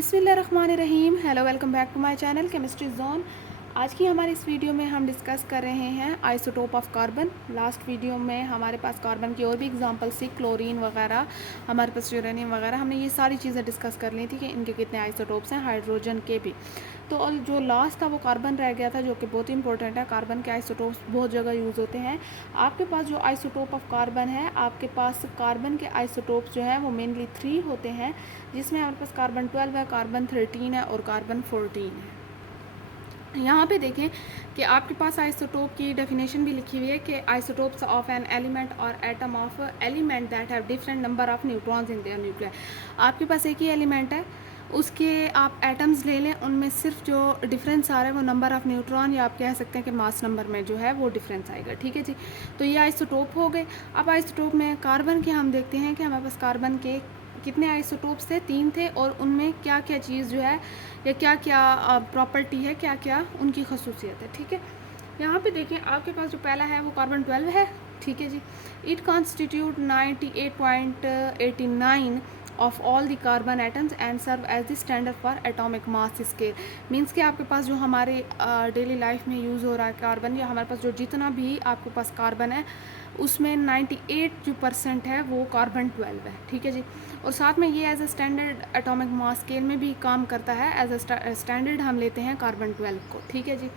बिस्मिल्लाहिर्रहमानिर्रहीम। Hello, welcome back to my channel Chemistry Zone. आज की हमारी इस वीडियो में हम डिस्कस कर रहे हैं isotope of carbon. Last video में हमारे पास कार्बन की और भी एग्जांपल्स थी, क्लोरीन वगैरह, हमारे पास यूरेनियम वगैरह। हमने ये सारी चीज़ें डिस्कस कर ली थी कि इनके कितने आइसोटोप्स हैं, हाइड्रोजन के भी। तो और जो लास्ट था वो कार्बन रह गया था, जो कि बहुत ही इंपॉर्टेंट है। कार्बन के आइसोटोप्स बहुत जगह यूज़ होते हैं। आपके पास जो आइसोटोप ऑफ कार्बन है, आपके पास कार्बन के आइसोटोप्स जो हैं वो मेनली 3 होते हैं, जिसमें हमारे पास कार्बन 12 है, कार्बन 13 है और कार्बन 14 है। यहाँ पे देखें कि आपके पास आइसोटोप की डेफिनेशन भी लिखी हुई है कि आइसोटोप्स ऑफ एन एलिमेंट और atom of element that have different number of neutrons in their nuclear. आपके पास एक ही एलिमेंट है, उसके आप एटम्स ले लें, उनमें सिर्फ जो डिफरेंस आ रहा है वो नंबर ऑफ न्यूट्रॉन, या आप कह सकते हैं कि मास नंबर में जो है वो डिफरेंस आएगा। ठीक है जी। तो ये आइसोटोप हो गए। अब आइसोटोप में कार्बन के हम देखते हैं कि हमारे पास कार्बन के कितने आइसोटोप्स थे, 3 थे, और उनमें क्या क्या चीज़ जो है या क्या क्या प्रॉपर्टी है, क्या क्या उनकी खसूसियत है। ठीक है। यहाँ पे देखें, आपके पास जो पहला है वो कार्बन 12 है। ठीक है जी। It constitute 98.89 of all the carbon atoms and serve as the standard for atomic mass scale. Means कि आपके पास जो हमारे डेली लाइफ में यूज़ हो रहा है कार्बन, या हमारे पास जो जितना भी आपके पास कार्बन है उसमें 98 जो % है वो कार्बन 12 है। ठीक है जी। और साथ में ये as a standard atomic mass scale में भी काम करता है। एज अ स्टैंडर्ड हम लेते हैं कार्बन 12 को। ठीक है जी।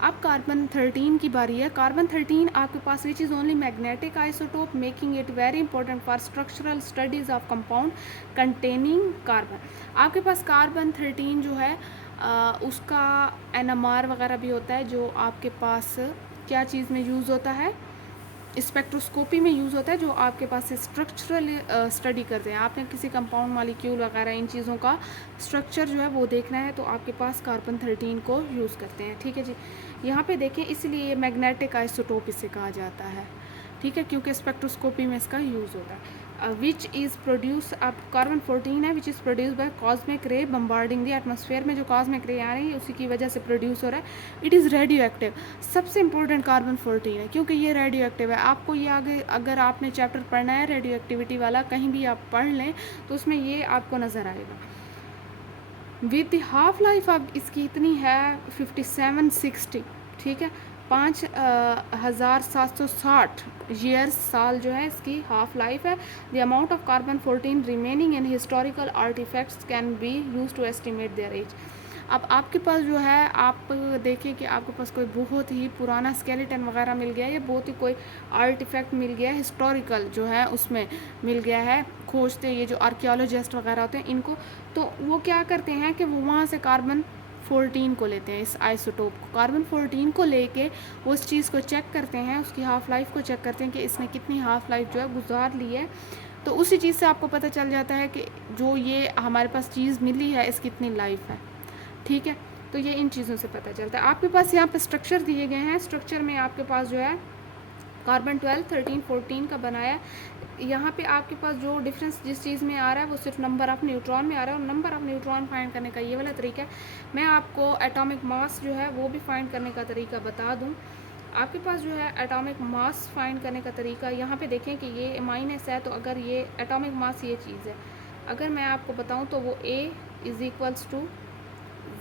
अब कार्बन 13 की बारी है। कार्बन 13 आपके पास which is only magnetic isotope, making it very important for structural studies of compound containing carbon. आपके पास कार्बन 13 जो है उसका NMR वगैरह भी होता है, जो आपके पास क्या चीज़ में यूज़ होता है, स्पेक्ट्रोस्कोपी में यूज़ होता है, जो आपके पास स्ट्रक्चरल स्टडी करते हैं। आपने किसी कंपाउंड मॉलिक्यूल वगैरह इन चीज़ों का स्ट्रक्चर जो है वो देखना है, तो आपके पास कार्बन 13 को यूज़ करते हैं। ठीक है जी। यहाँ पे देखें, इसलिए मैग्नेटिक आइसोटोप इसे कहा जाता है। ठीक है, क्योंकि स्पेक्ट्रोस्कोपी में इसका यूज़ होता है। विच इज़ प्रोड्यूस, अब कार्बन 14 है, which is produce by cosmic रे बम्बार्डिंग द एटमॉस्फेयर में जो कॉस्मिक रे आ रही है उसी की वजह से प्रोड्यूस हो रहा है। It is radio active. सबसे इंपॉर्टेंट कार्बन 14 है, क्योंकि ये रेडियो एक्टिव है। आपको ये आगे अगर आपने चैप्टर पढ़ना है रेडियो एक्टिविटी वाला, कहीं भी आप पढ़ लें तो उसमें ये आपको नज़र आएगा। विद हाफ लाइफ अब इसकी इतनी है 5760। ठीक है, 5760 ईयर्स, साल जो है इसकी हाफ लाइफ है। The amount of carbon 14 remaining in historical artifacts can be use to estimate their age. अब आपके पास जो है, आप देखें कि आपके पास कोई बहुत ही पुराना स्केलेटन वगैरह मिल गया, या बहुत ही कोई आर्टिफैक्ट मिल गया, हिस्टोरिकल जो है उसमें मिल गया है, खोजते ये जो आर्कियोलॉजिस्ट वगैरह होते हैं इनको, तो वो क्या करते हैं कि वो वहाँ से कार्बन 14 को लेते हैं, इस आइसोटोप को, कार्बन 14 को लेके वो उस चीज़ को चेक करते हैं, उसकी हाफ़ लाइफ को चेक करते हैं कि इसने कितनी हाफ़ लाइफ जो है गुजार ली है। तो उसी चीज़ से आपको पता चल जाता है कि जो ये हमारे पास चीज़ मिली है इसकी कितनी लाइफ है। ठीक है, तो ये इन चीज़ों से पता चलता है। आपके पास यहाँ पे स्ट्रक्चर दिए गए हैं। स्ट्रक्चर में आपके पास जो है कार्बन 12, 13, 14 का बनाया। यहाँ पे आपके पास जो डिफरेंस जिस चीज़ में आ रहा है वो सिर्फ नंबर ऑफ़ न्यूट्रॉन में आ रहा है, और नंबर ऑफ़ न्यूट्रॉन फाइंड करने का ये वाला तरीका है। मैं आपको एटॉमिक मास जो है वो भी फाइंड करने का तरीका बता दूँ। आपके पास जो है एटॉमिक मास फाइंड करने का तरीका, यहाँ पे देखें कि ये माइनस है, तो अगर ये एटॉमिक मास ये चीज़ है, अगर मैं आपको बताऊँ तो वो A is equals to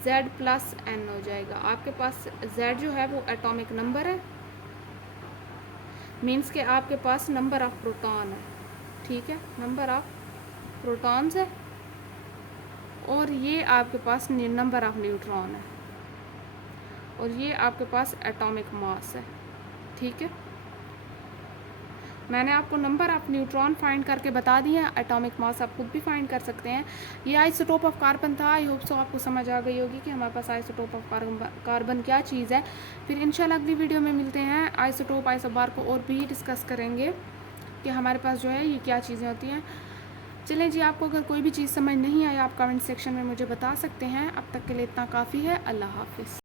Z plus N हो जाएगा। आपके पास Z जो है वो एटॉमिक नंबर है, मीन्स के आपके पास नंबर ऑफ़ प्रोटॉन है। ठीक है, नंबर ऑफ़ प्रोटॉन्स है, और ये आपके पास नंबर ऑफ़ न्यूट्रॉन है, और ये आपके पास एटॉमिक मास है। ठीक है, मैंने आपको नंबर ऑफ़ न्यूट्रॉन फाइंड करके बता दिया है, एटॉमिक मास आप खुद भी फाइंड कर सकते हैं। ये आइसोटोप ऑफ कार्बन था। आई होप सो आपको समझ आ गई होगी कि हमारे पास आइसोटोप ऑफ कार्बन क्या चीज़ है। फिर इंशाल्लाह अगली वीडियो में मिलते हैं, आइसोटोप आइसोबार को और भी डिस्कस करेंगे कि हमारे पास जो है ये क्या चीज़ें होती हैं। चलें जी, आपको अगर कोई भी चीज़ समझ नहीं आई आप कमेंट सेक्शन में मुझे बता सकते हैं। अब तक के लिए इतना काफ़ी है। अल्लाह हाफिज़।